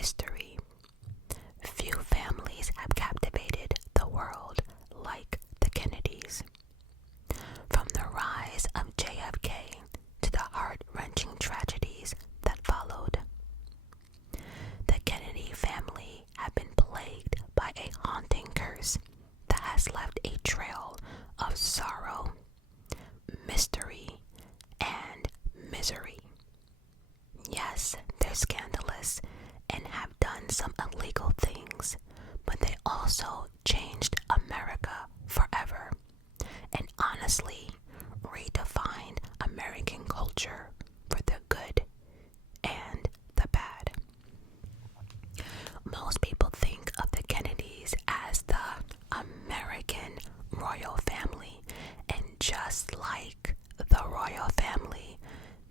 history. Few families have captivated the world like the Kennedys. From the rise of JFK to the heart-wrenching tragedies that followed, the Kennedy family have been plagued by a haunting curse that has left a trail of sorrow, mystery, and misery. Yes, they're scandalous and have done some illegal things, but they also changed America forever and honestly redefined American culture for the good and the bad. Most people think of the Kennedys as the American royal family, and just like the royal family,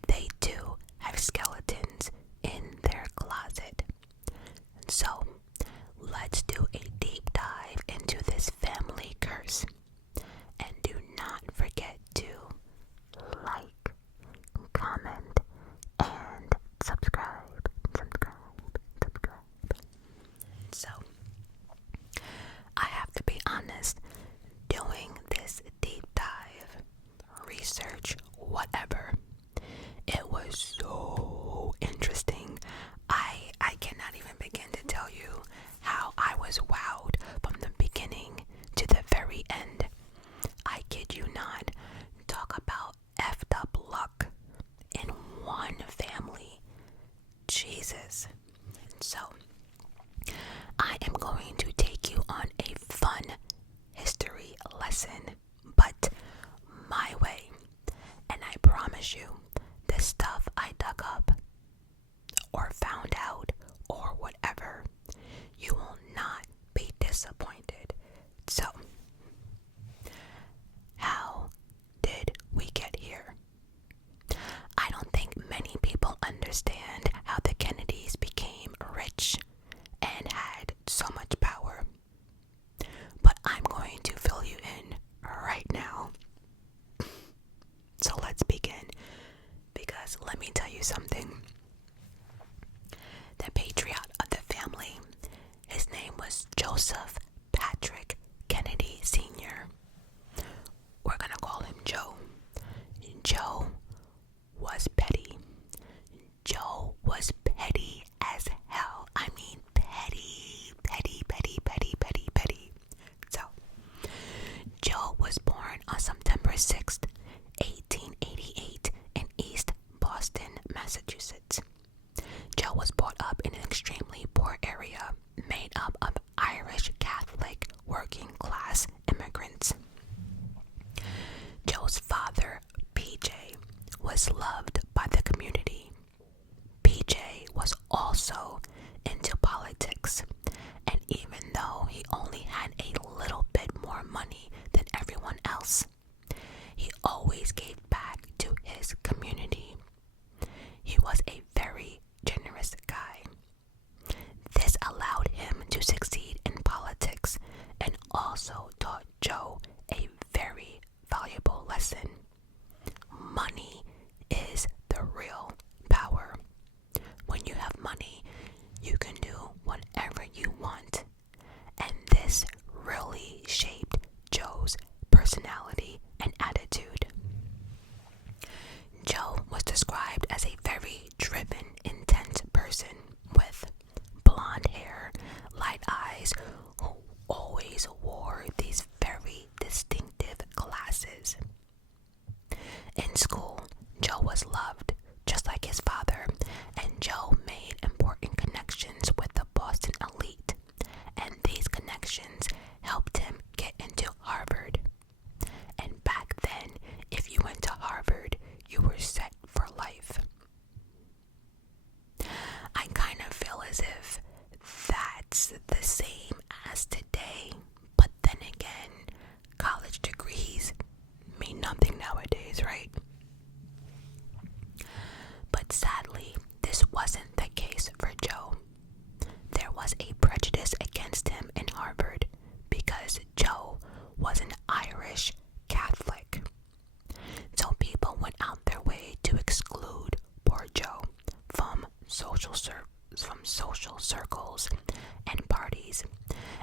they too have skeletons in their closet. So, let's do a deep dive into this family curse. And do not forget to like, comment, and subscribe. So, I have to be honest, doing this deep dive, research, whatever, it was so interesting. I cannot even begin to tell you how I was wowed from the beginning to the very end. I kid you not. Talk about effed up luck in one family. Jesus. So, I am going to take you on a fun history lesson, but my way. And I promise you, the stuff I dug up, or found out, or whatever, you will not be disappointed. So, how did we get here? I don't think many people understand how the Kennedys became rich and had so much power. But I'm going to fill you in right now. So let's begin, because let me tell you something. The patriarch of the family, his name was Joseph Patrick Kennedy Sr. We're gonna call him Joe. Joe was petty. Joe was petty as hell. I mean petty, petty, petty, petty, petty, petty. So, Joe was born on September 6th, 1888 in East Boston, Massachusetts. Joe was brought up in an extremely poor area made up of Irish Catholic working class immigrants. Joe's father, PJ, was loved by the community. PJ was also into politics, and even though he only had a little bit more money than everyone else, he always gave back to his community. He was a very generous guy. This allowed him to succeed in politics and also taught Joe a very valuable lesson. Money is the real power. When you have money, you can do whatever you want. And this really shaped Joe's personality and attitude. Joe was social circles and parties,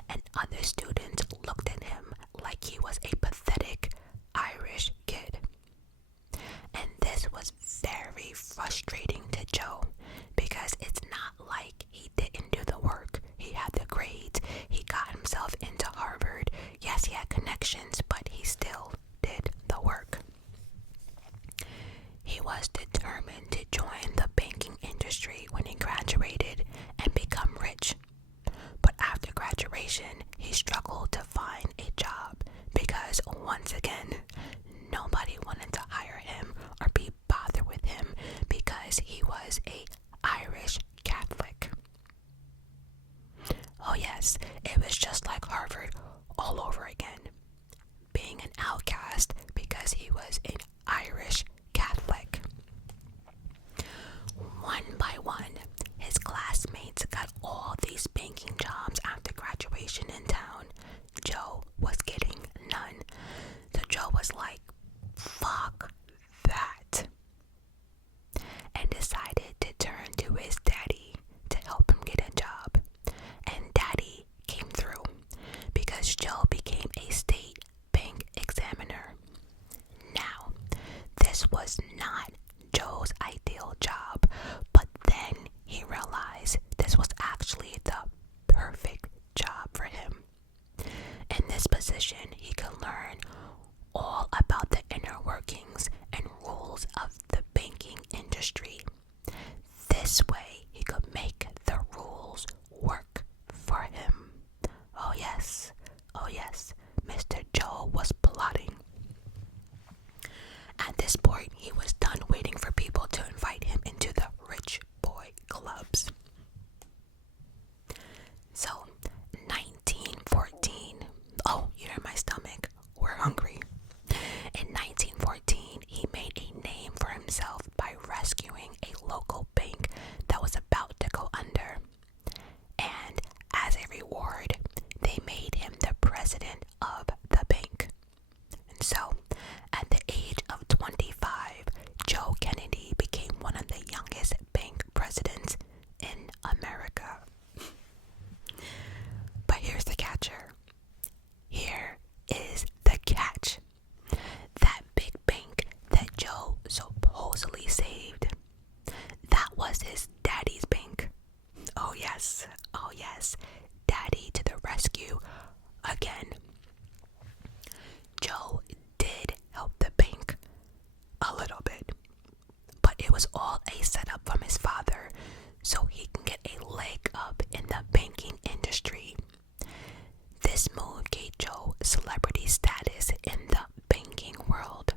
and other students looked at him like he was a pathetic Irish kid. And this was very frustrating to Joe because it's not like he didn't do the work. He had the grades, he got himself into Harvard. Yes, he had connections, but he still did the work. He was determined to join the banking industry when he graduated and become rich. But after graduation, he struggled to find a job because, once again, nobody wanted to hire him or be bothered with him because he was a Irish Catholic. Oh yes, it was just like Harvard all over again, being an outcast because he was an Irish Catholic. One by one, his classmates got all these banking jobs after graduation in town. Joe was getting none. So Joe was like, fuck that, and decided to turn to his daddy to help him get a job. And daddy came through because Joe became a state bank examiner. Now, this was not Joe's ideal job, but then he realized this was actually the perfect job for him. In this position, he could learn all about the inner workings and rules of the banking industry. This way, he could make the rules work for him. Oh yes, Mr. Joe was plotting. At this point, he was done waiting for people to invite him into the rich boy clubs. So, 1914. Oh, you hear my stomach. We're hungry. In 1914, he made a name for himself by rescuing a local bank that was about to go under. And as a reward, they made him the president of the bank. And so, at the age of 25, Joe Kennedy became one of the youngest bank presidents in America. But here's the catcher. Here is the catch. That big bank that Joe supposedly saved, that was his daddy's bank. Oh yes, daddy to the rescue again. Joe did help the bank a little bit, but it was all a setup from his father so he can get a leg up in the banking industry. This move gave Joe celebrity status in the banking world.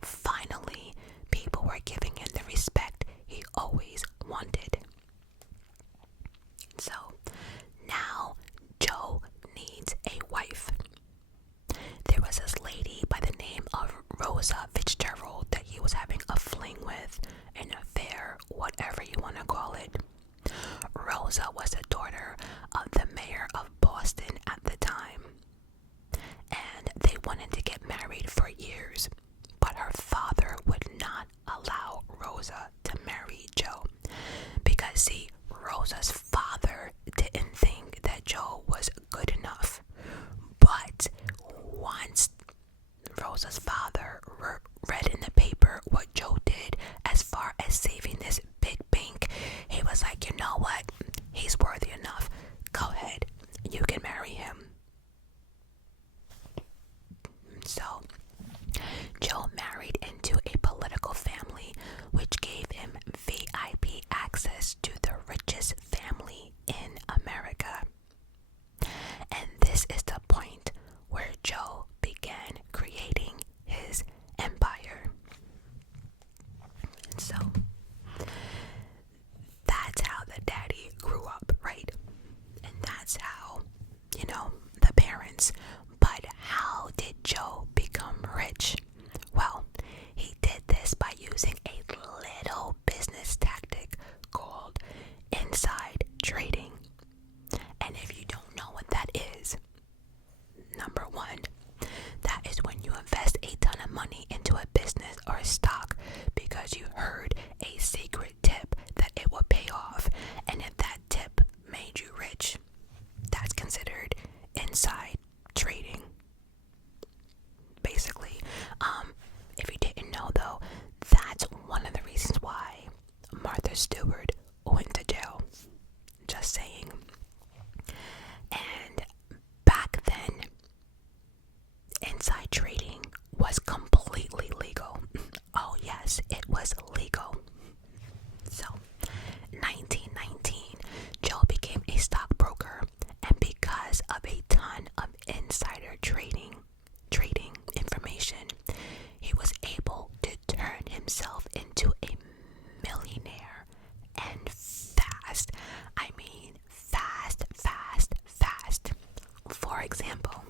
Finally, people were giving him the respect he always wanted. So, now Joe needs a wife. There was this lady by the name of Rosa Fitzgerald that he was having a fling with, an affair, whatever you want to call it. Rosa was the daughter of the mayor of Boston at the time, and they wanted to get married for years, but her father would not allow Rosa to marry Joe because, see, Rosa's father didn't think that Joe was good enough. But once Rosa's father read in the paper what Joe did as far as saving this big bank, he was like, you know what? He's worthy enough. Go ahead. You can marry him. So, Joe married into a political family which gave him VIP access to the richest family in America. And this is the point where Joe began creating his empire. And so, that's how the daddy grew up, right? And that's how, the parents. But how did Joe become rich? Well, he did this by using a little business tactic called inside trading. And if you don't know what that is, number one, that is when you invest a ton of money into a business or a stock because you heard a secret tip that it will pay off. And if that the steward went to jail. Just saying. And back then, inside trading was completely legal. Oh yes, it was legal. So, 1919, Joe became a stockbroker, and because of a ton of insider trading information, he was able to turn himself into a millionaire, and fast. I mean, fast. For example,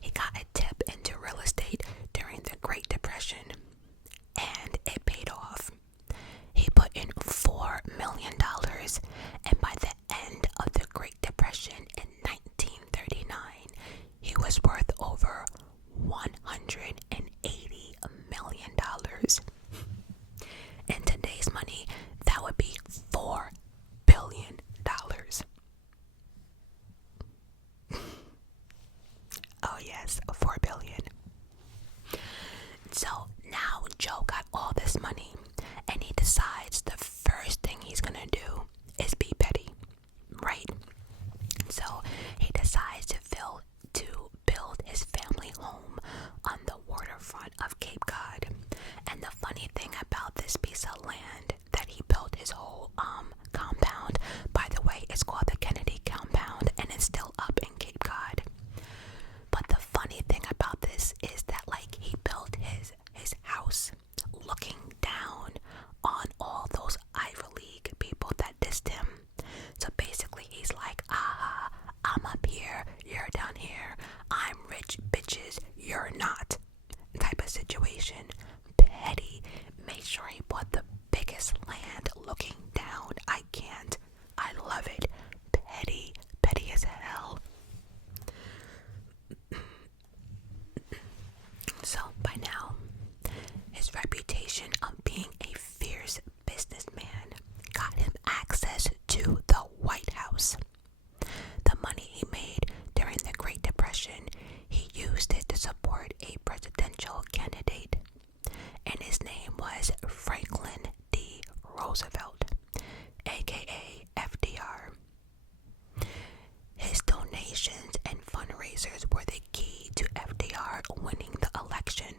he got a tip into real estate during the Great Depression, and it paid off. He put in $4 million, and by the end of the Great Depression in 1939, he was worth over $180 million. In today's money, that would be $4 billion. Oh yes, $4 billion. So now Joe got all this money, and he decides the first thing he's gonna do is be petty, right? So he decides to build his family home on the waterfront of Cape Cod. And the funny thing about this piece of land that he built his whole compound, by the way, it's called the Kennedy Compound, and it's still up in Cape Cod. But the funny thing about this is that, like, he built his house looking down on all those Ivy League people that dissed him. So basically he's like, I'm up here, you're down here, I'm rich bitches, you're not, type of situation. Petty. Make sure he bought the biggest land looking down. I love it. Petty as hell. So by now, his reputation of being a fierce businessman got him access to the White House. The money he made during the Great Depression, he used it to support a presidential candidate, and his name was Franklin D. Roosevelt, aka FDR. His donations and fundraisers were the key to FDR winning the election.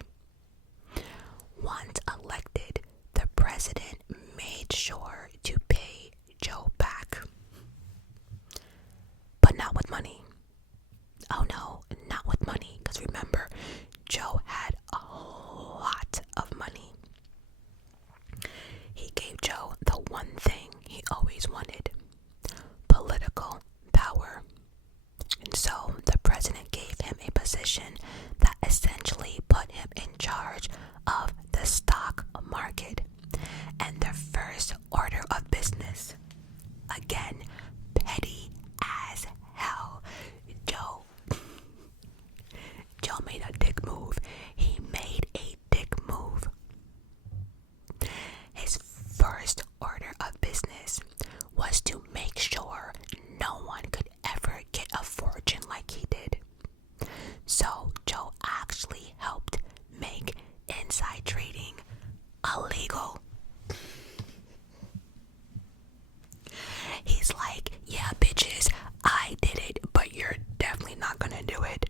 Once elected, the president made sure to pay Joe back. But not with money. Oh no, not with money, because remember, Joe had a lot of money. He gave Joe the one thing he always wanted: political power. And so the president gave him a position that essentially put him in charge of the stock market. And the first order of business, again, petty as hell. Joe made a dick move. He made a dick move. His first order of business was to make sure no one could ever get a fortune like he did. So Joe actually helped make inside trading illegal. He's like, yeah, bitches, I did it, but you're definitely not gonna do it.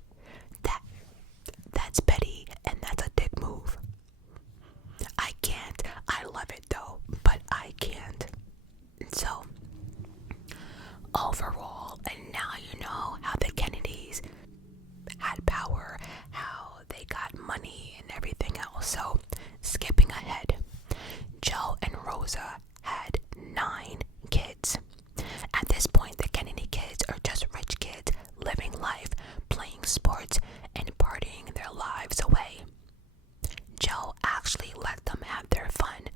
That's petty, and that's a dick move. I can't. I love it though, but I can't. So, overall, and now you know how the Kennedys had power, how they got money and everything else. So, skipping ahead, Joe and Rosa had 9 kids. At this point, the Kennedy kids are just rich kids living life, playing sports, and partying their lives away. Joe actually let them have their fun,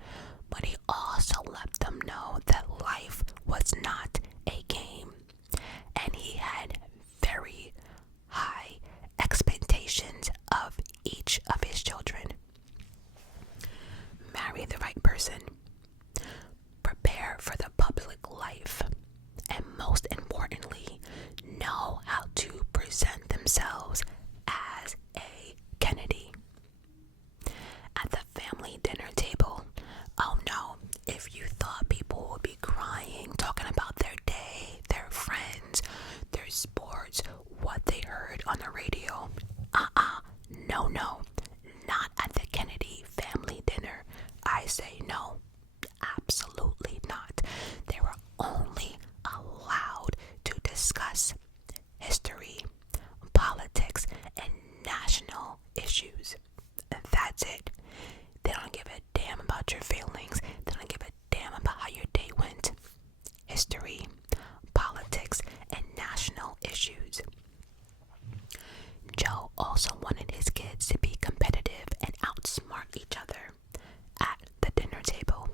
but he also let them know that life was not a game, and he had very high expectations of each of his children. Marry the right person, prepare for the public life, and most importantly, know how to present themselves as a Kennedy. At the family dinner table, oh no, if you JFK? No, absolutely not. They were only allowed to discuss history, politics, and national issues. That's it. They don't give a damn about your feelings. They don't give a damn about how your day went. History, politics, and national issues. Joe also wanted his kids to be competitive and outsmart each other at the dinner table.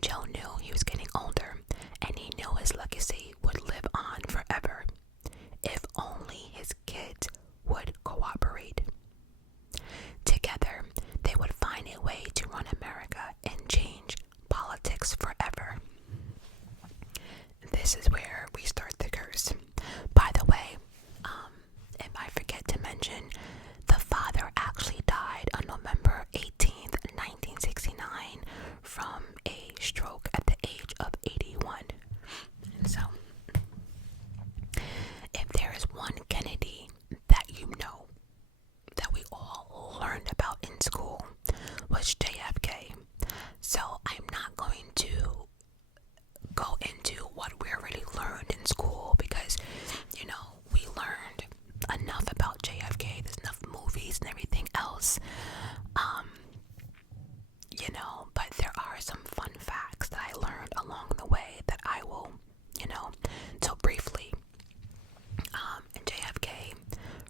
Joe knew he was getting older, and he knew his legacy would live on forever if only his kids would cooperate. Together, they would find a way to run America and change politics forever. This is where we start the curse. By the way, if I forget to mention, the father actually died on November 18th, 1969 from a stroke at the age of 81. And so, if there is one Kennedy that you know, that we all learned about in school, was JFK. So I'm not going to go into what we already learned in school because, we learned enough about JFK. There's enough movies and everything else. But there are some fun facts that I learned along the way that I will, so briefly. JFK,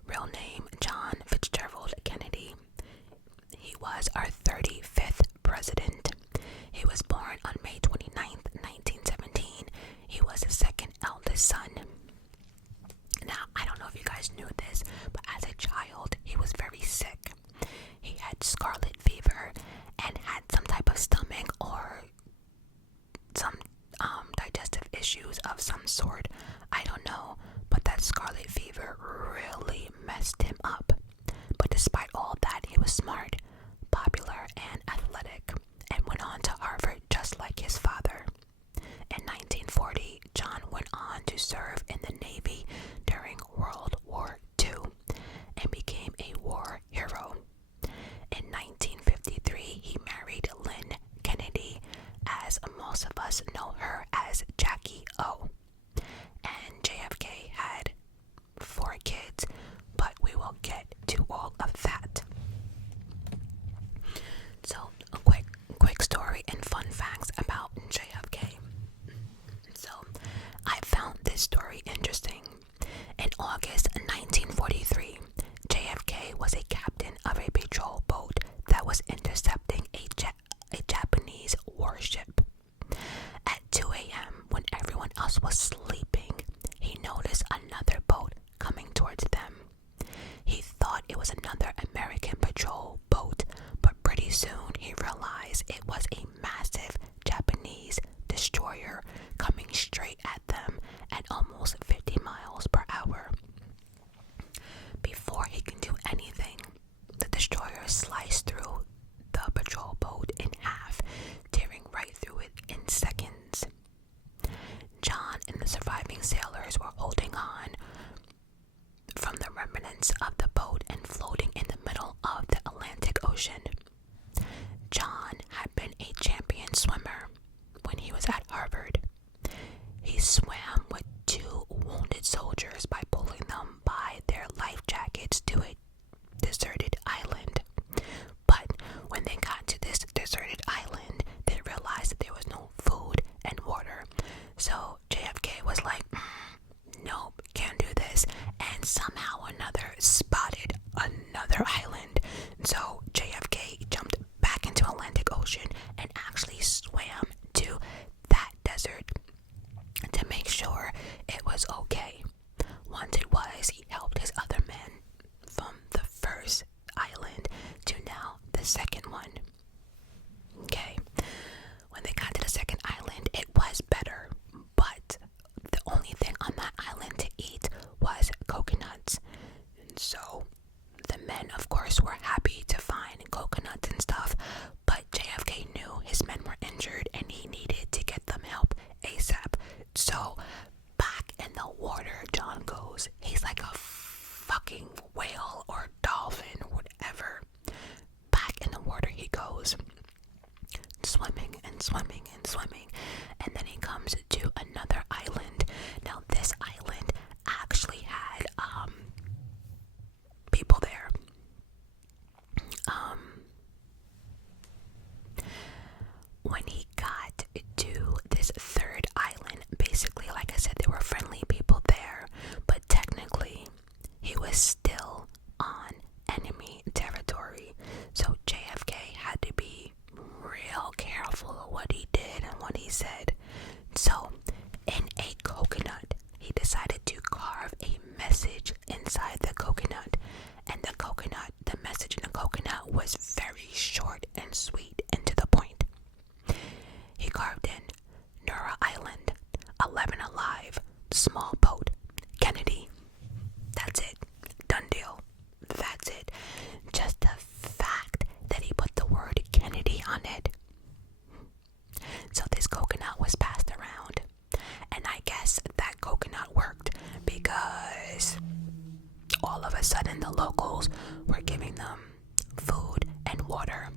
real name John Fitzgerald Kennedy. He was our 35th president. He was born on May 29th, 1917. He was the second eldest son. Now, I don't know if you guys knew this, but as a child, he was very sick. He had scarlet fever and had some type of stomach or some digestive issues of some sort. I don't know, but that scarlet fever really messed him up. But despite all that, he was smart, popular, and athletic, and went on to Harvard just like his father. In 1940, John went on to serve in the Navy during World War II and became a war hero. In 1953, he married Lynn Kennedy, as most of us know her as Jackie O. And JFK had 4 kids, but we will get to all of that. So, a quick story and fun facts about JFK. So, I found this story interesting. In August 1943, JFK was a captain of a patrol boat that was intercepting a Japanese warship. At 2 a.m., when everyone else was sleeping, he noticed another boat coming towards them. He thought it was another American patrol boat, but pretty soon he realized it was a massive Japanese destroyer coming straight at them at almost 50 miles per hour. Before he can do anything, the destroyer sliced through the patrol boat in half, tearing right through it in seconds. John and the surviving sailors were holding on from the remnants of the boat and floating in the middle of the Atlantic Ocean. John had been a a sudden the locals were giving them food and water.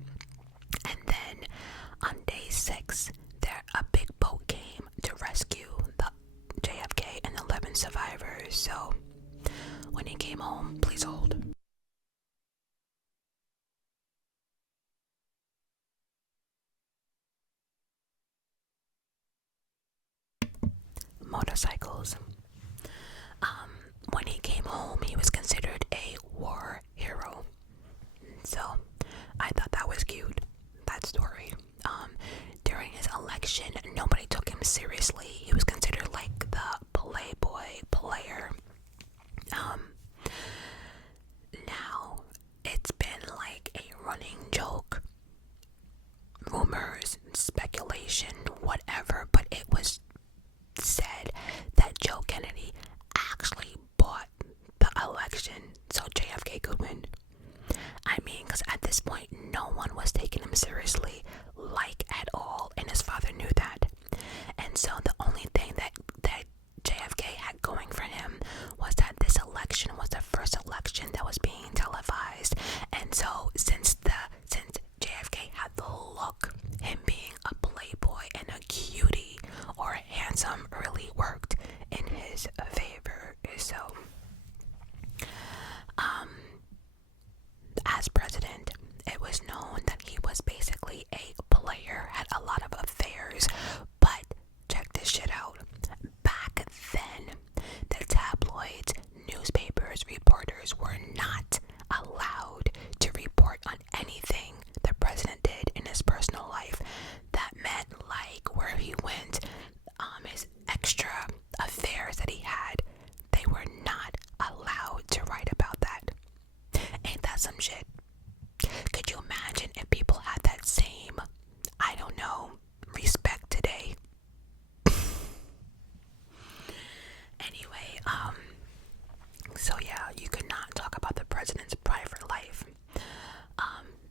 And then on day 6, a big boat came to rescue the JFK and 11 survivors. So when he came home, please hold. Motorcycles. When he came home, he was considered a war hero. So I thought that was cute, that story. During his election, nobody took him seriously. He was considered like the playboy player. Now it's been like a running joke, rumors, speculation, whatever, but it was said that Joe Kennedy actually bought the election so JFK could win. I mean, because at this point, no one was taking him seriously, like at all, and his father knew that. And so the only thing that JFK had going for him was that this election was the first election that was being televised. And so since JFK had the look, him being a playboy and a cutie or handsome really worked in his favor. So as president, it was known that he was basically a player, had a lot of affairs. But check this shit out. Back then, the tabloids, newspapers, reporters were not allowed to report on anything the president did in his personal life. That meant like where he went, his extra affairs that he had, they were not allowed to write about that. Ain't that some shit? Could you imagine if people had that same, I don't know, respect today? Anyway, so yeah, you could not talk about the president's private life.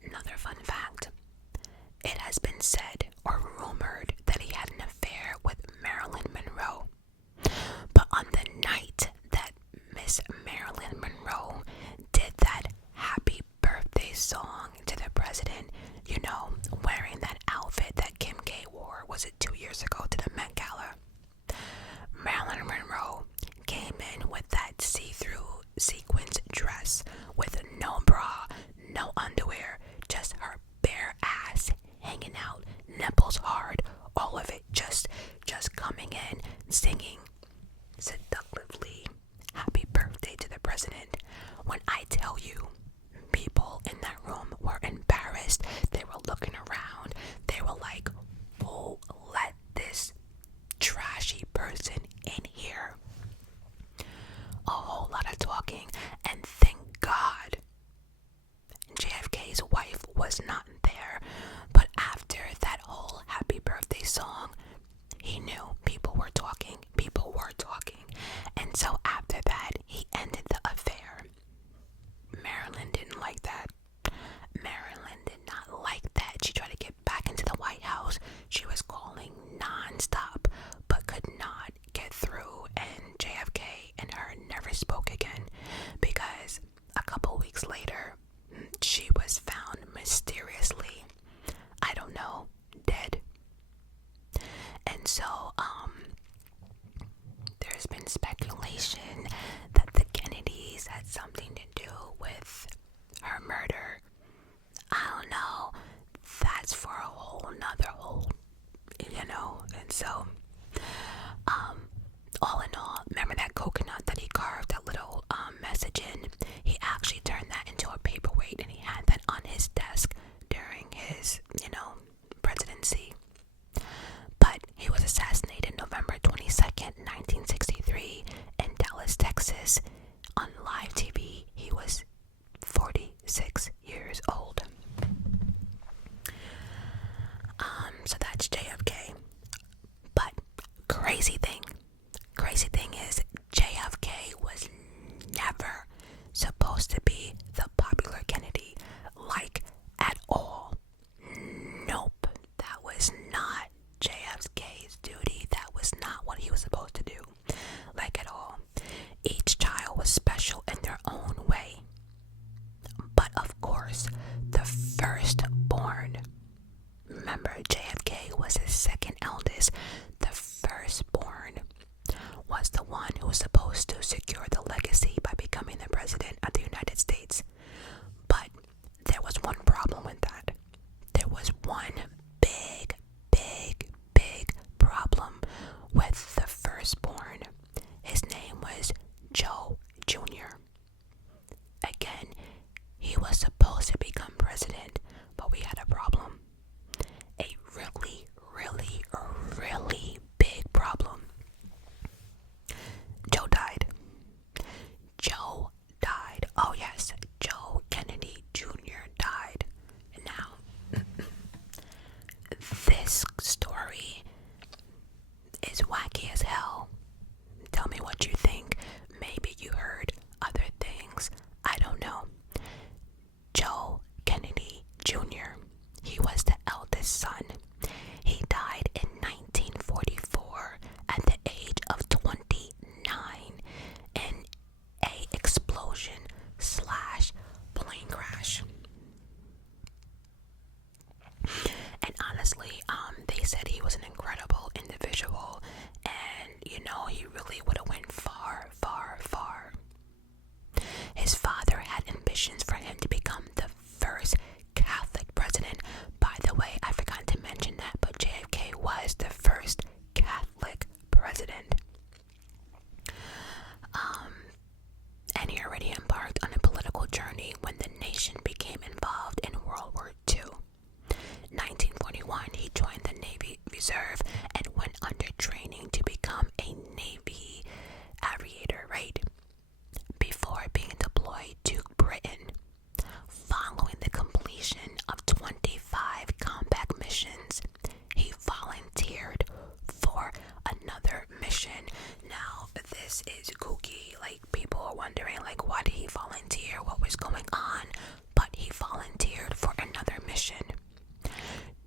Another fun fact, it has been said or rumored that he had an affair with Marilyn Monroe. But on the night that Miss Marilyn Monroe did that happy birthday song to the president, you know, wearing that outfit that Kim K wore, was it 2 years ago, to the Met Gala? Marilyn Monroe came in with that see-through sequins dress with no bra, no underwear, just her bare ass hanging out, nipples hard, all of it just coming in, singing seductively happy birthday to the president. When I tell you, people in that room were embarrassed. They were looking around. They were like, who let this trashy person in here? A whole lot of talking, and thank God JFK's wife was not there. But after that whole happy birthday song, he knew people were talking. And so after that, he ended the affair. Marilyn didn't like that. Marilyn did not like that. She tried to get back into the White House. She was calling non-stop, but could not get through. And JFK and her never spoke again, because a couple weeks later, she was found mysteriously, I don't know, dead. And so, there's been speculation that the Kennedys had something to do with her murder. I don't know. That's for a whole nother you know. And so, all in all, remember that coconut that he carved that little message in? He actually turned that into a paperweight, and he had that on his desk during his, presidency. But he was assassinated November 22nd, 1963 in Dallas, Texas. On live TV, he was 46 years old. So that's JFK. But crazy thing is JFK was never supposed to be the popular Kennedy, like, at all. Nope. That was JFK was his second eldest. The firstborn was the one who was supposed to secure the legacy by becoming the president of the United States. But there was one problem with that. There was one big problem with the firstborn. His name was Joe Jr. Again, he was supposed to become president, but we had a problem. A really big problem. Joe died. Oh yes, Joe Kennedy Jr. died. Now, this story is wacky as hell. Tell me what you think. Maybe you heard other things. I don't know. Joe Kennedy Jr., he was the eldest son. He died in 1944 at the age of 29 in a explosion/plane crash. And honestly, they said he was an incredible individual, and he really would have went far. His father had ambitions for him to become the first Catholic president. By the way, I forgot to mention that, but JFK was the first Catholic president. And he already embarked on a political journey when the nation became involved in World War II. 1941, he joined the Navy Reserve and went under training to become a Navy aviator, right? Before being deployed to Britain. Following the completion of 25 combat missions, he volunteered for another mission. Now, this is kooky. Like, people are wondering, like, why did he volunteer? What was going on? But he volunteered for another mission.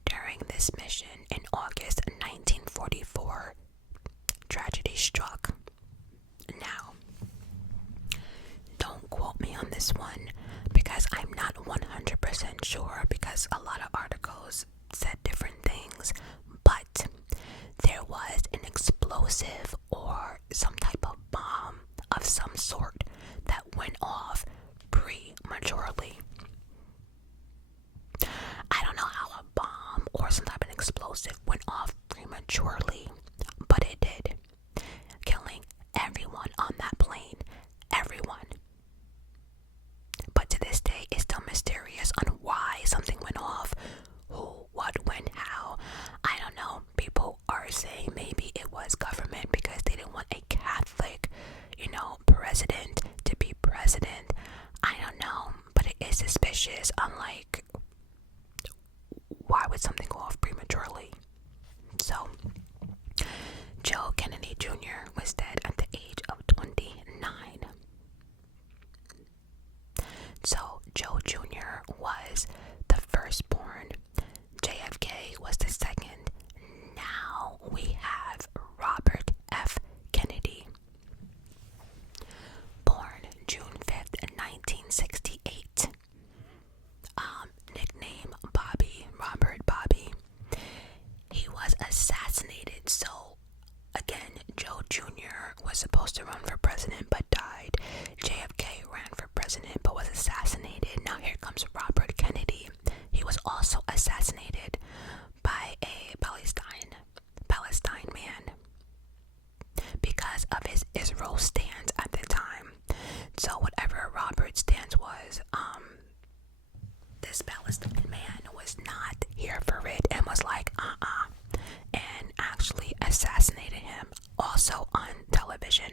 During this mission in August 1944, tragedy struck. Now, don't quote me on this one because I'm not 100% sure, because a lot of articles said different things, but there was an explosive or some type of bomb of some sort that went off prematurely. I don't know how a bomb or some type of explosive went off prematurely, but it did, killing everyone on that plane. Everyone. But to this day, it's still mysterious on why something went off. Who, what, when, how. I don't know. People are saying maybe it was government because they didn't want a Catholic, president to be president. I don't know. But it is suspicious. Unlike, why would something go off prematurely? So, Joe Kennedy Jr. was dead at the age of 29. So, Joe Jr. was the firstborn. JFK was the second. Now we have Robert F. Kennedy. Born June 5th, 1968. Nickname Bobby, Robert Bobby. He was assassinated. So, again, Joe Jr. was supposed to run for president but died. JFK ran for president but was assassinated. Now here comes Robert Kennedy. He was also assassinated by a Palestine man because of his Israel stance at the time. So whatever Robert's stance was, this Palestinian man was not here for it and was like, and actually assassinated him, also on television.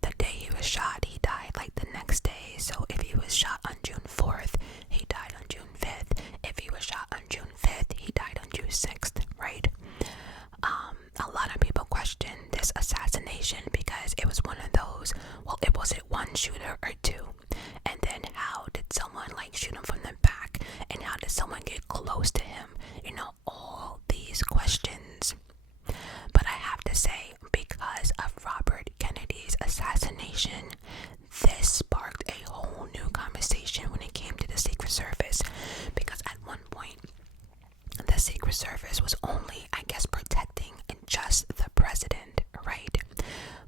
The day he was shot, he died like the next day. So if he was shot on June 4th, he died on June 5th. If he was shot on June 5th, he died on June 6th, right? A lot of people question this assassination because it was one of those, well, was it one shooter or two? And then how did someone shoot him from the back? And how did someone get close to him? All these questions. But I have to say, because of Robert Kennedy's assassination, this sparked a whole new conversation when it came to the Secret Service. Because at one point, Secret Service was only, I guess, protecting just the president, right?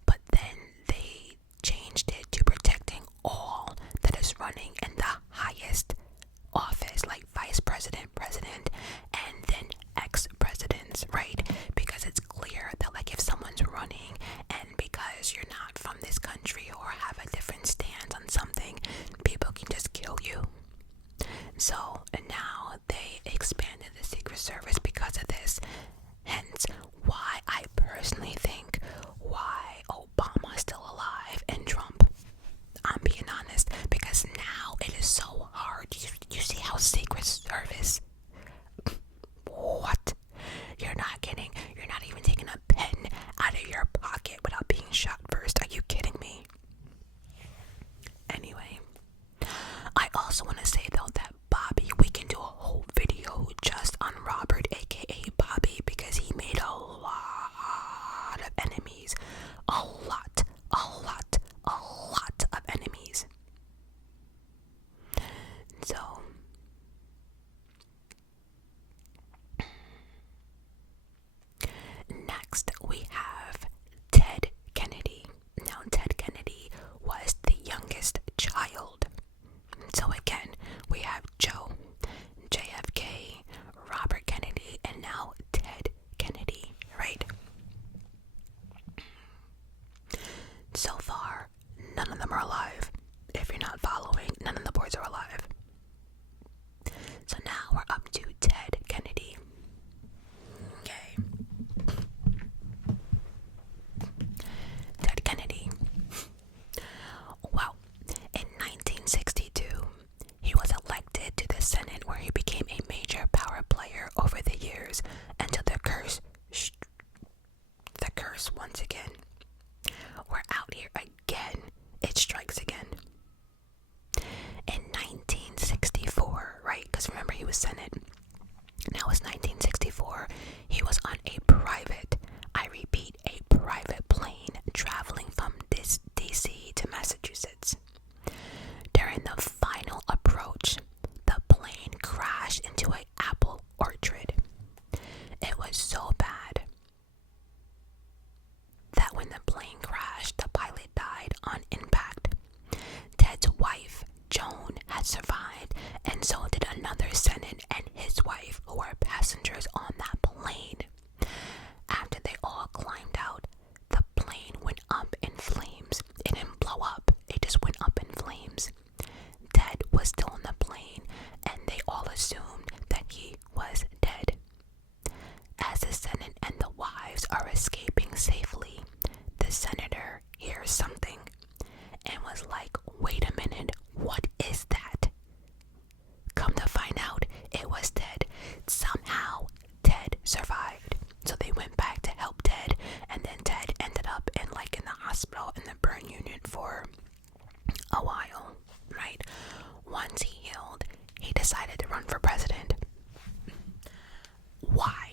But then they changed it to protecting all that is running in the highest office, like vice president, president, and then ex-presidents, right? Because it's clear that, like, if someone's running and because you're not from this country or have a different stance on something, people can just kill you. So now they expanded the Secret Service because of this. Hence why I personally think why Obama's still alive and Trump. I'm being honest, because now it is so hard. You see how Secret Service, what? You're not even taking a pen out of your pocket without being shot first. Are you kidding me? Anyway, I also want to say though that Bobby, we can do a whole video just on Robert, aka Bobby, because he made a lot of enemies. A lot of enemies. So next we have Ted Kennedy. Now Ted Kennedy was the youngest child. So again, we have Joe, JFK, Robert Kennedy, and now Ted Kennedy, right? So far, none of them are alive. If you're not following, none of the boys are alive. So now we're up to Ted Kennedy. Okay. Ted Kennedy. Well, in 1962, he was elected to the Senate, where he became a major power player over the years until the curse once again. We're out here again. It strikes again. In 1964, right? Because remember, he was Senate. Now it's 1964. He was on a private, I repeat, a private plane traveling from DC to Massachusetts. During the final approach, the plane crashed into an apple orchard. It was so bad that when the plane crashed, the pilot died on impact. Ted's wife, Joan, had survived, and so did another Senate and his wife, who were passengers on that plane. After they all climbed out, the plane went up in flames. It didn't blow up, it just went up in flames. Ted was still on the plane, and they all assumed that he was dead. As the Senate and the wives are escaping safely, the senator hears something and was like, wait a minute, what is that? Come to find out, it was Ted. Somehow, Ted survived. So they went back to help Ted, and then Ted ended up in the hospital in the burn unit for a while, right? Once he healed, he decided to run for president. Why?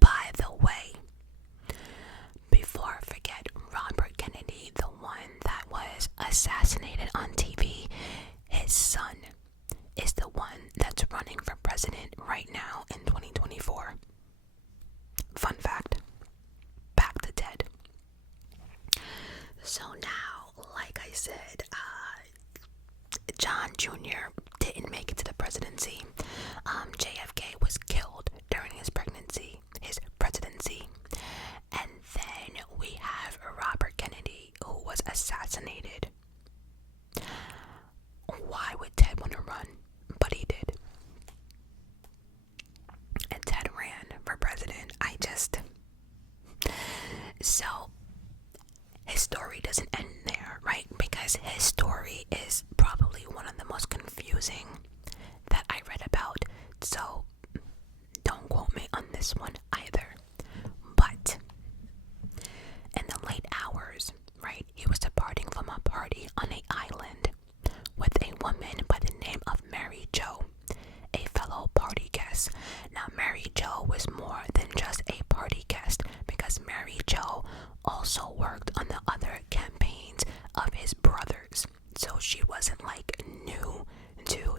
By the way, before I forget, Robert Kennedy, the one that was assassinated on TV, his son is the one that's running for president right now in 2024. Fun fact. Back to Ted. So now, like I said, John Jr. didn't make it to the presidency. JFK was killed during his presidency. And then we have Robert Kennedy, who was assassinated. Why would Ted want to run? But he did. And Ted ran for president. So, his story doesn't end there, right? Because his story is probably one of the most confusing that I read about. So, don't quote me on this one either. But, in the late hours, right, he was departing from a party on an island with a woman by the name of Mary Jo, a fellow party guest. Now, Mary Jo was more than just a party guest, because Mary Jo also worked on the other campaigns of his brothers. So she wasn't new to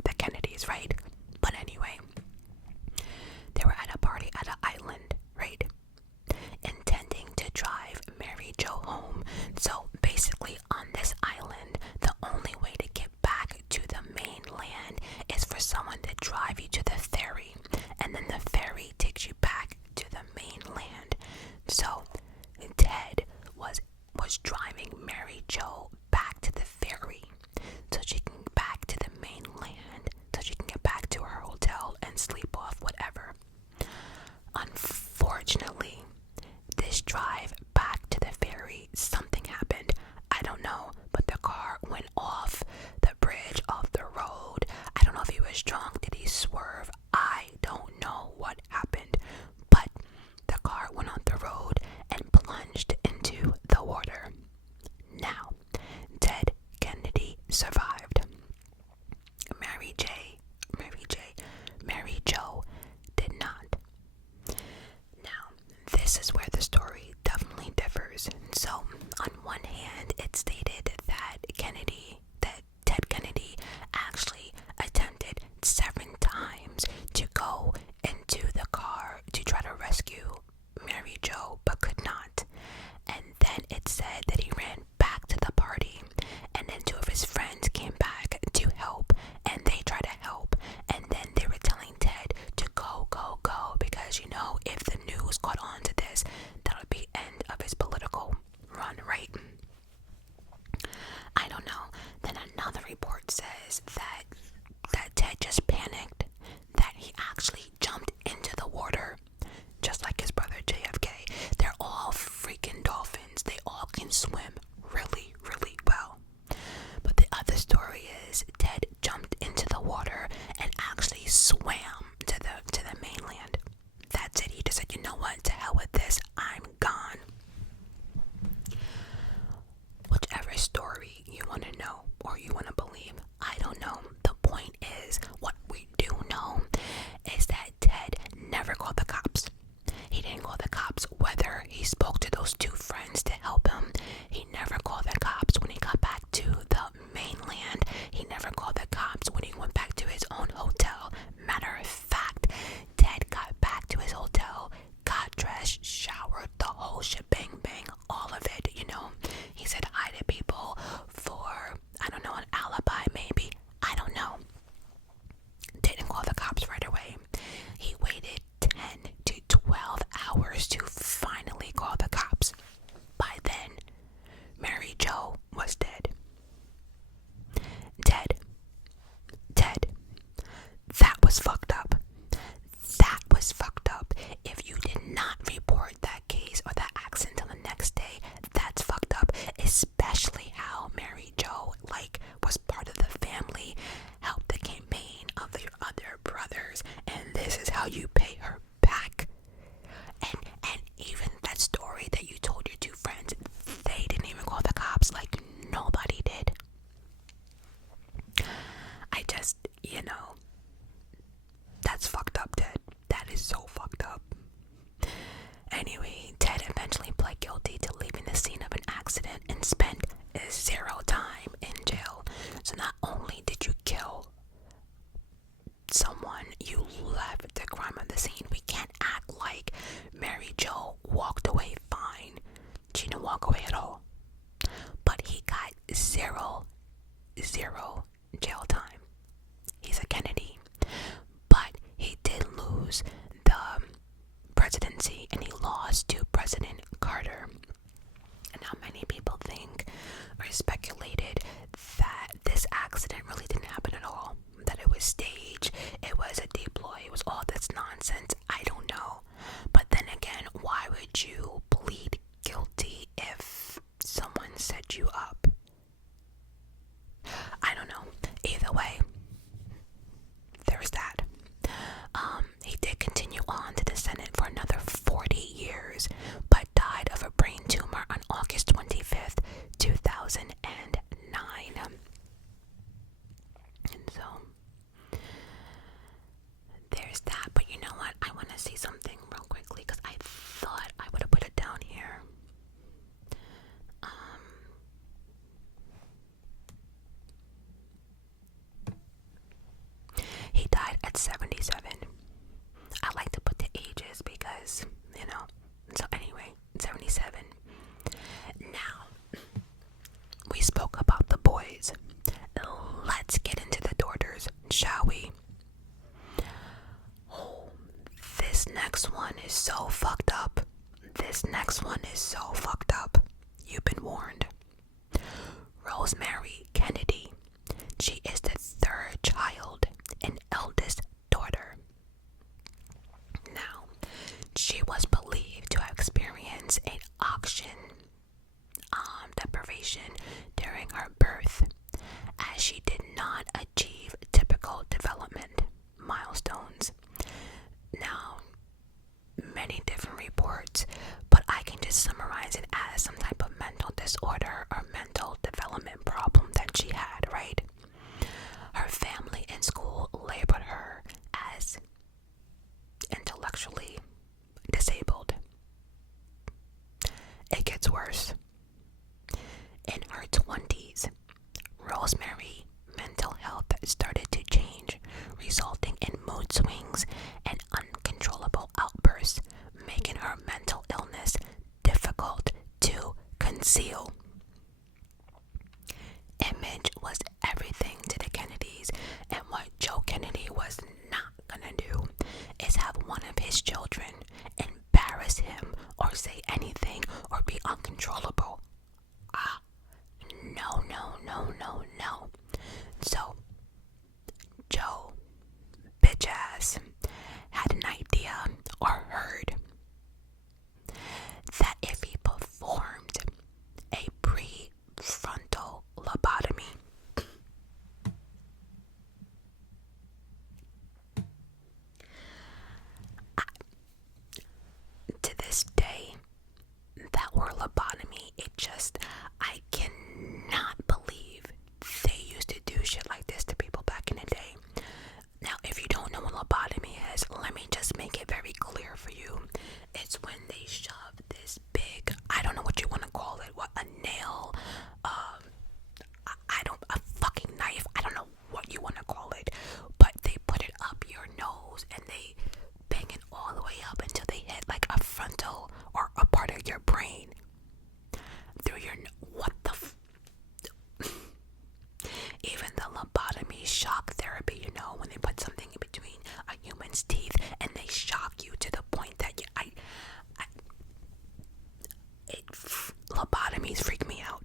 I just, that's fucked up, Ted. That is so fucked up. Anyway, Ted eventually pled guilty to leaving the scene of an accident and spent 0 time in jail. So not only did you kill someone, you left the crime of the scene. We can't act like Mary Jo walked away fine. She didn't walk away at all. But he got 0 jail time. He's a Kennedy. But he did lose the presidency, and he lost to President Carter. And now many people think or speculated that this accident really didn't happen at all, that it was staged, it was a deploy, it was all this nonsense. I don't know. But then again, why would you plead guilty if someone set you up? I don't know. Either way, there's that. He did continue on to the Senate for another 40 years, but died of a brain tumor on August 25th, 2009. And so, there's that. But you know what? I want to see something real quickly because I thought I would have put it down here. He died at 77. I like to put the ages because, so anyway, 77. Now, we spoke about the boys. Let's get into the daughters, shall we? Oh, this next one is so fucked up. You've been warned. Rosemary Kennedy. She is the 3rd child and eldest daughter. Now, she was believed to have experienced an oxygen deprivation during her birth, as she did not achieve typical development milestones. Now, many different reports, but I can just summarize it as some type of mental disorder or mental development problem that she had, right? Her family and school labeled her as intellectually disabled. It gets worse. In her 20s, Rosemary mental health started to change, resulting in mood swings and uncontrollable outbursts, making her mental illness difficult to conceal. Image was everything to the Kennedys, and what Joe Kennedy was not gonna do is have one of his children embarrass him or say anything or be uncontrollable. No. So, Joe, bitch ass, had an idea or heard that if he performed a prefrontal lobotomy, to this day, that word lobotomy, I cannot believe they used to do shit like this to people back in the day. Now, if you don't know what lobotomy is, let me just make it very clear for you. It's when they shove this big, I don't know what you want to call it, a nail, a fucking knife, I don't know what you want to call it, but they put it up your nose and they bang it all the way up until they hit like a frontal or a part of your brain through your, what the even the lobotomy shock therapy, when they put something in between a human's teeth and they shock you to the point that lobotomies freak me out.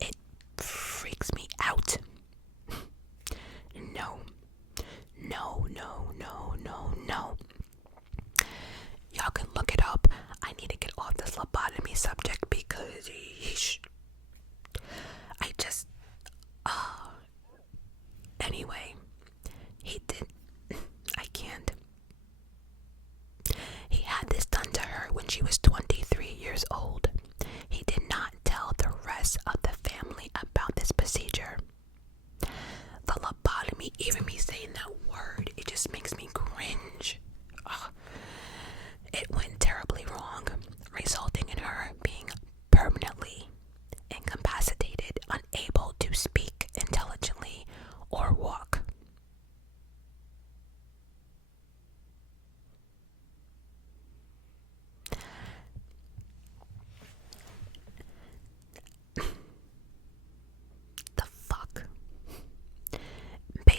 It freaks me out. No. Y'all can look it up. I need to get off this lobotomy subject because anyway, I can't. He had this done to her when she was 23 years old. He did not tell the rest of the family about this procedure. The lobotomy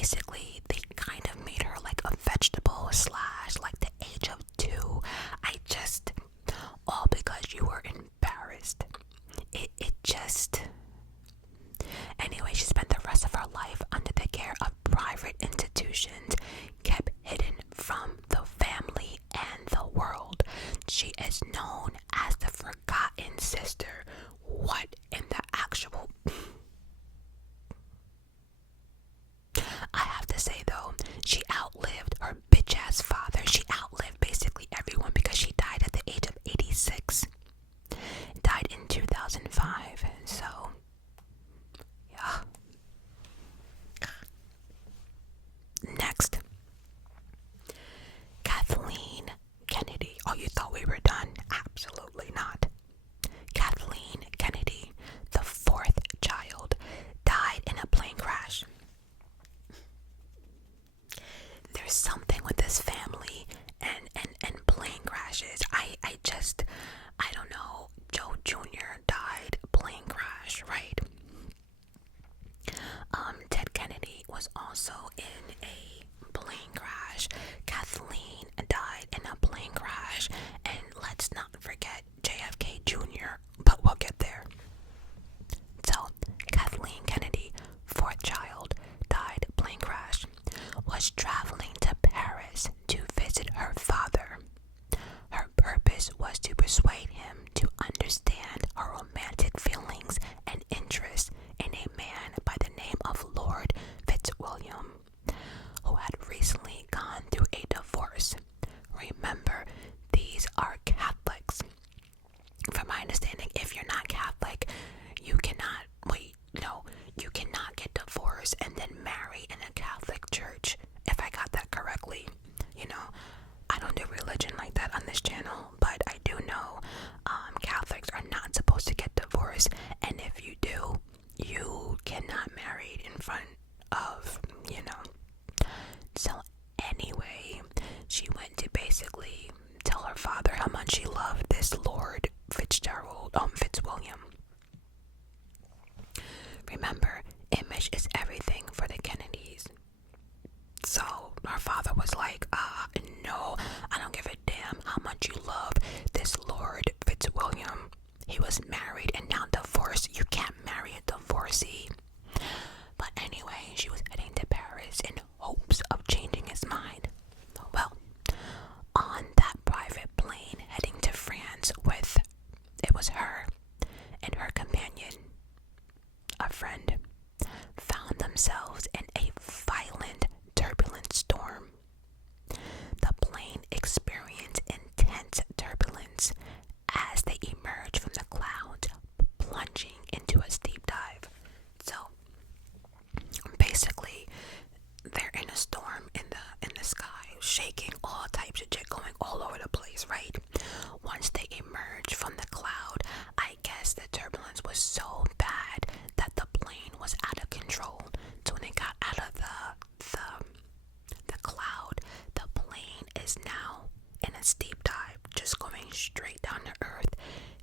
basically they kind of made her like a vegetable slash like the age of 2. I just, all because you were embarrassed. It just, anyway, she spent the rest of her life under the care of private institutions, kept hidden from the family and the world. She is known as the forgotten sister. What in the actual... I have to say though, she outlived her bitch ass father. She outlived basically everyone because she died at the age of 86. Died in 2005. So, yeah. Next, Kathleen Kennedy. Oh, you thought we were done? Absolutely not. Kathleen Kennedy, the 4th child, died in a plane crash. There's something with this family and plane crashes. I don't know. Joe Jr. died plane crash, right? Ted Kennedy was also in a plane crash. Kathleen died in a plane crash, and let's not forget JFK Jr., but we'll get there. So, Kathleen Kennedy, 4th child, died plane crash, was traveling to Paris to visit her father. Her purpose was to persuade him to understand her romantic feelings and interests in a man by the name of Lord Fitzwilliam, who had recently gone through a divorce. Remember, these are Catholics. From my understanding, if you're not Catholic, you cannot, you cannot get divorced and then marry in a Catholic church, if I got that correctly. I don't do religion like that on this channel, but I do know Catholics are not supposed to get divorced, and if you do, you cannot marry in front of, So anyway, she went to basically tell her father how much she loved this Lord Fitzwilliam. Remember, image is everything for the Kennedys. So her father was like, no, I don't give a damn how much you love this Lord Fitzwilliam. He was married and now divorced. You can't marry a divorcee. But anyway, she was heading to Paris in hopes of changing his mind. Well, on that private plane heading to France it was her and her companion, a friend, found themselves in a violent, turbulent storm. The plane experienced intense turbulence as they emerged from the clouds, plunging into a steep dive. So, basically, they're in a storm in the sky, shaking, all types of shit going all over the place, right? Once they emerged from the cloud, I guess the turbulence was so bad that the plane was out of control. So when it got out of the cloud, the plane is now in a steep dive, just going straight down to earth,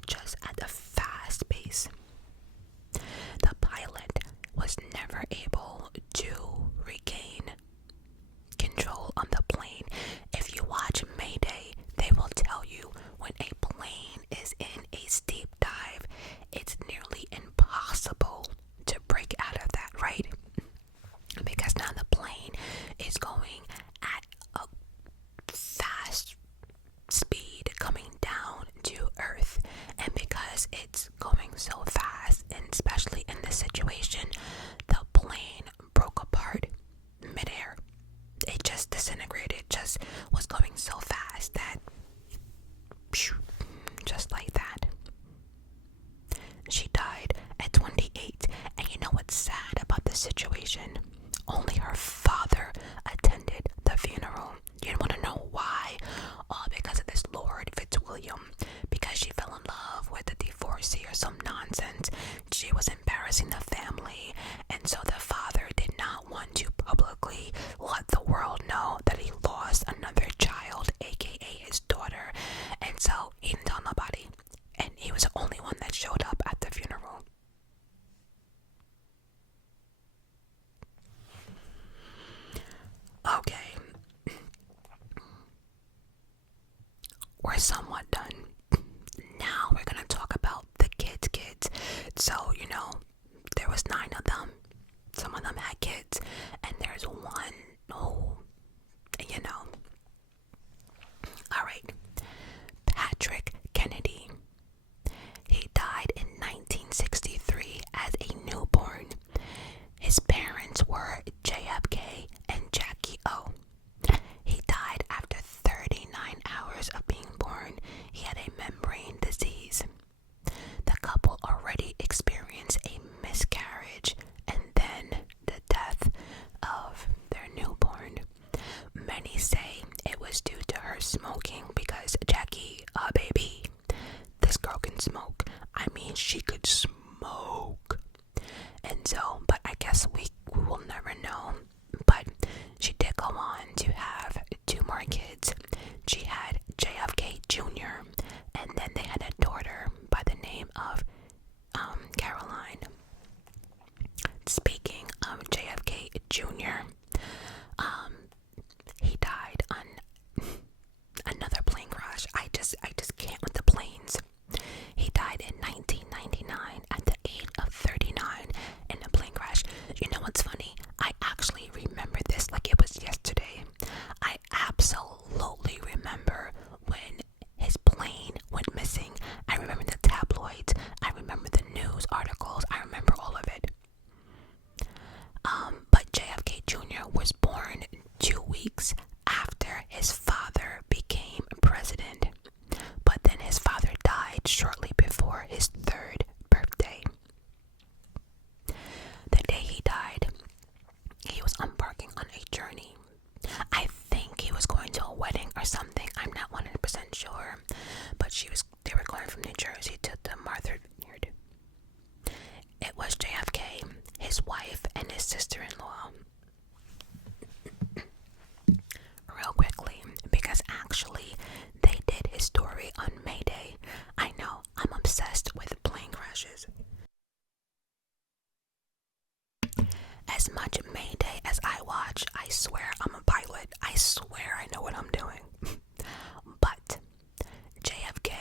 just at a fast pace. The pilot was never able to regain control on the plane. If you watch Mayday, they will tell you when a plane is in a steep dive, it's nearly impossible to break out of that, right? Because now the plane is going at a fast speed coming down to earth, and because it's going so fast, and especially in this situation, the plane broke apart midair. It just disintegrated. It just was going so fast that just like that, she died at 28. And you know what's sad about this situation? Only her father attended the funeral. You want to know why? All because of this Lord Fitzwilliam. Because she fell in love with a divorcee or some nonsense. She was embarrassing the family, and so the father did not want to publicly let the world know that he lost another child, aka his daughter, and so he didn't tell nobody, and he was the only one that showed up at the funeral. we're somewhat done. Now we're gonna talk about the kids. So, there was 9 of them. Some of them had kids, and there's one who, Alright. Patrick Kennedy. He died in 1963 as a newborn. His parents were JFK and Jackie O. He died after 39 hours of being born. He had a membrane disease. The couple already experienced a miscarriage and then the death of their newborn. Many say it was due to her smoking because Jackie, baby, this girl can smoke. I mean, she could smoke. And so, but I guess we will never know. But she did go on to have 2 more kids. She had JFK Jr. and then they had a daughter by the name of Caroline. Speaking of JFK Jr., he died on another plane crash. I just can't with the planes. He died in 1999 at the age of 39 in a plane crash. You know what's funny? I actually remember this like it was yesterday. I absolutely remember when his plane went missing. I remember the tabloids. I remember the news articles. I remember all of it. But JFK Jr. was born 2 weeks after his father became president. But then his father died shortly before his 3rd birthday. The day he died, he was embarking on a journey. I think he was going to a wedding or something. I'm not 100% sure. But they were going from New Jersey to the Martha Vineyard. It was JFK, his wife, and his sister-in-law. Real quickly, because actually they did his story on May Day. I know, I'm obsessed with plane crashes. As much May Day as I watch, I swear I'm a pilot. I swear I know what I'm doing. But JFK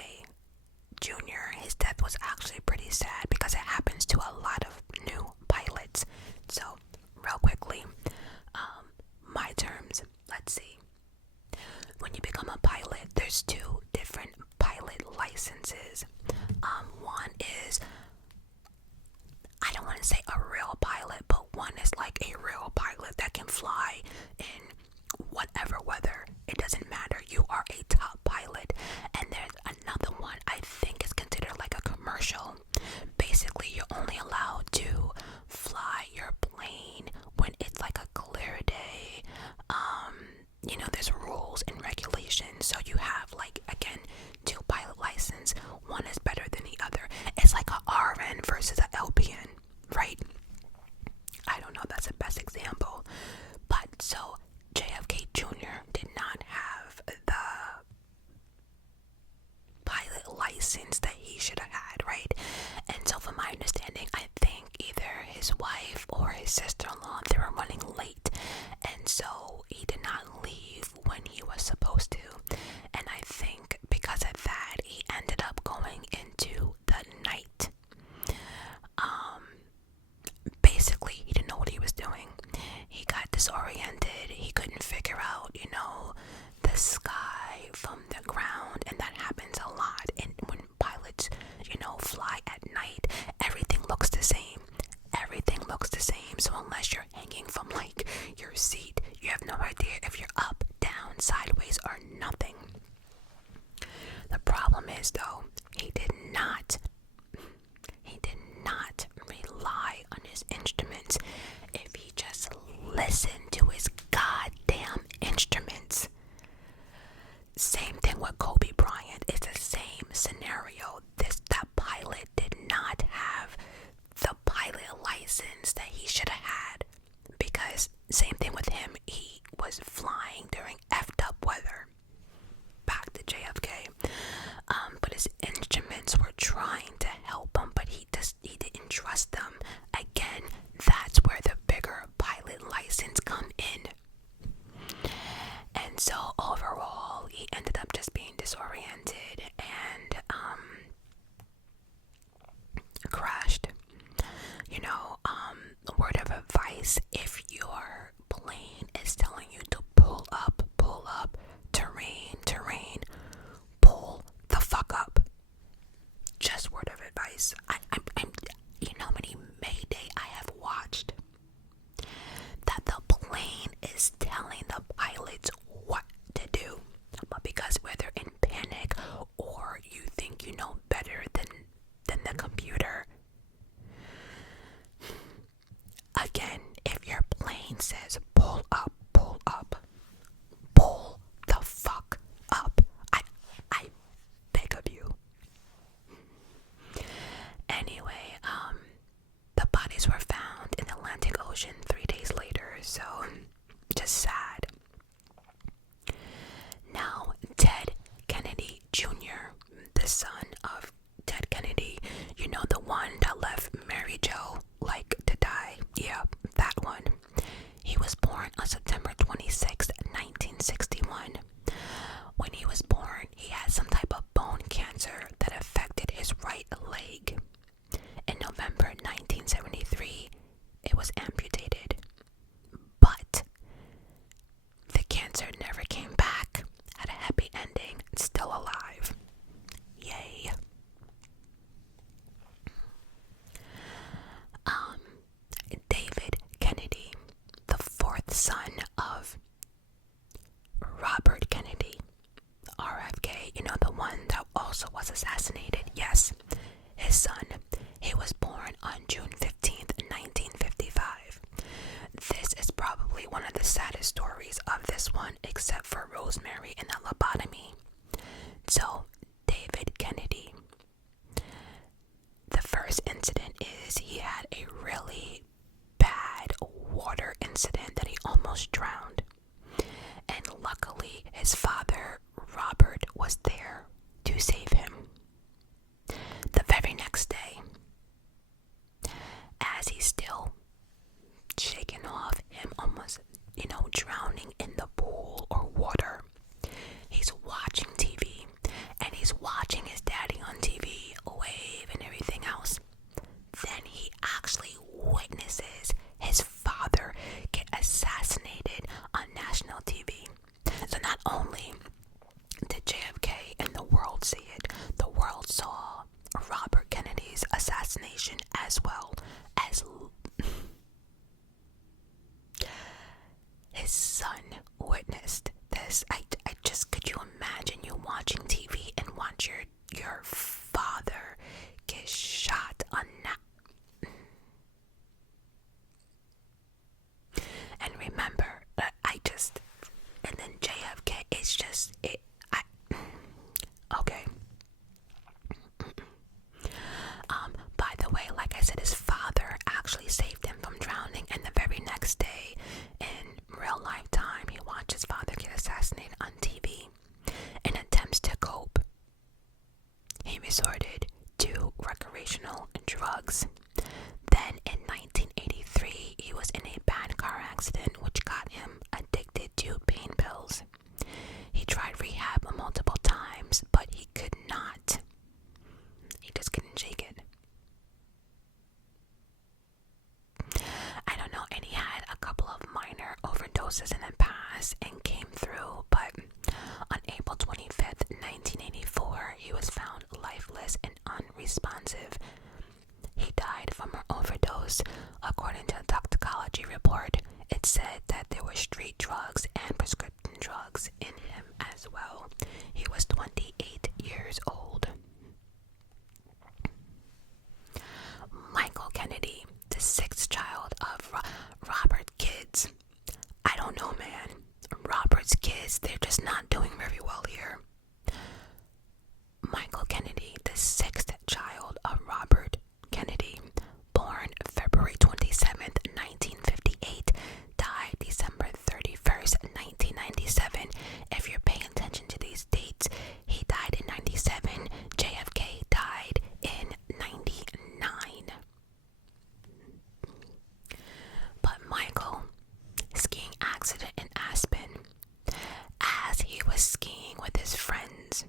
Jr., his death was actually pretty sad because it happens to a lot of new pilots. So, real quickly, my terms, let's see. When you become a pilot, there's 2 different pilot licenses. One is, I don't want to say a real pilot, but one is like a real pilot that can fly in whatever weather. It doesn't matter. You are a top pilot. And there's another one I think is considered like a commercial. Basically, you're only allowed to fly your plane when it's like a clear day. There's rules and regulations. So you have like, again, 2 pilot license. One is better than the other. It's like a RN versus a LPN, right? I don't know, that's the best example. But so JFK Jr. did not have the pilot license that he should have had, right? And so from my understanding, I think either his wife or his sister-in-law, they were running late, and so he did not leave when he was supposed to. And I think because of that, he ended up going into the night. Basically, he didn't know what he was doing. He got disoriented. He couldn't figure out, the sky from the ground, and that happens a lot. And when pilots, fly at night, everything looks the same. Everything looks the same. So unless you're hanging from like your seat, you have no idea if you're up, down, sideways, or nothing. The problem is though, he did not rely on his instruments. If he just listened to his goddamn instruments. Same thing with Kobe Bryant. It's the same scenario. That pilot did not have the pilot license that he should have had, because same thing with him. He was flying during effed up weather. Back to JFK. But his instruments were trying to help him, but he didn't trust them. Again, that's where the bigger pilot license come in. also was assassinated. Yes, his son. He was born on June 15th, 1955. This is probably one of the saddest stories of this one, except for Rosemary and the lobotomy. So, David Kennedy. The first incident is he had a really bad water incident that he almost drowned. And luckily, his father, Robert, was there to save him. The very next day, as he's still shaking off him almost, drowning in the pool or water, he's watching TV, and he's watching his daddy on TV wave and everything else. Then he actually witnesses his father get assassinated on national TV. So not only did JFK and the world see it, the world saw Robert Kennedy's assassination as well as his son witnessed this. I just, could you imagine you watching TV and watch your father get shot on and remember, and then JFK, it's just, okay. By the way, like I said, his father actually saved him from drowning, and the very next day, in real lifetime, he watched his father get assassinated on TV. In attempts to cope, he resorted to recreational drugs. Then in 1983, he was in a bad car accident which got him addicted to pain pills. He tried rehab multiple times, but he could not. He just couldn't shake it. I don't know, and he had a couple of minor overdoses in the past and came through, but on April 25th, 1984, he was found lifeless and unresponsive. He died from an overdose. According to the toxicology report, it said that there were street drugs and prescription drugs in him as well. He was 28 years old. Michael Kennedy, the sixth child of Robert kids. I don't know, man. Robert's kids, they're just not doing very well here. Michael Kennedy, the sixth child of Robert Kennedy, born February 27th, 1958, died December 31st, 1997. If you're paying attention to these dates, he died in 97. JFK died in 99. But Michael, skiing accident in Aspen. As he was skiing with his friends,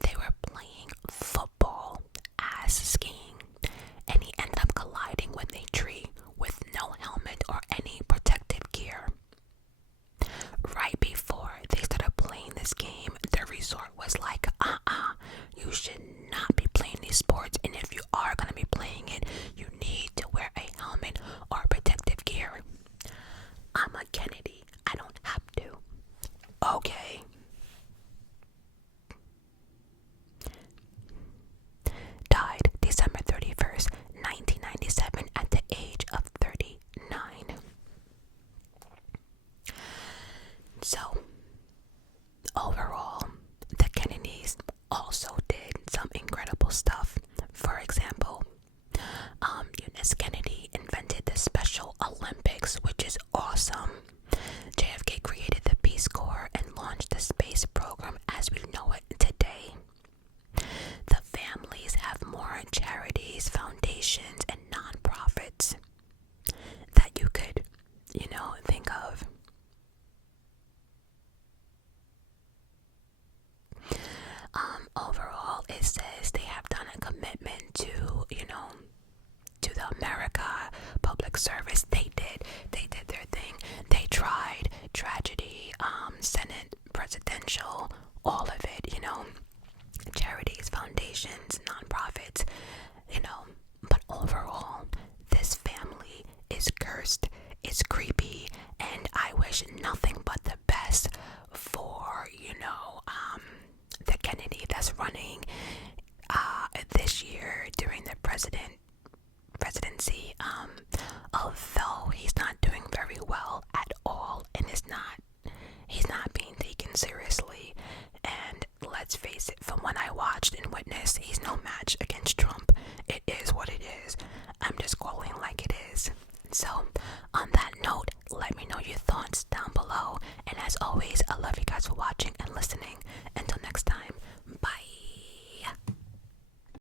they were playing football as skiing, and he ended up colliding with a tree with no helmet or any protective gear. Right before they started playing this game, the resort was like, you should not be playing these sports, and if you are going to be playing it, you need to wear a helmet or protective gear. I'm a Kennedy. I don't have to. Okay. Died December 31st, 1997 at the age of 39. So, overall, the Kennedys also did some incredible stuff. For example, Eunice Kennedy invented the Special Olympics, which is awesome. JFK created the Peace Corps and launched the space program as we know it today. The families have more charities, foundations, and nonprofits that you could, think of. Overall, it says they have done a commitment to, to the America public service. They did their thing. They tried tragedy, Senate, presidential, all of it, charities, foundations, nonprofits, but overall, this family is cursed, it's creepy, and I wish nothing but the best for, the Kennedy that's running he's not being taken seriously. And let's face it, from what I watched and witnessed, he's no match against Trump. It is what it is. I'm just calling like it is. So, on that note, let me know your thoughts down below. And as always, I love you guys for watching and listening.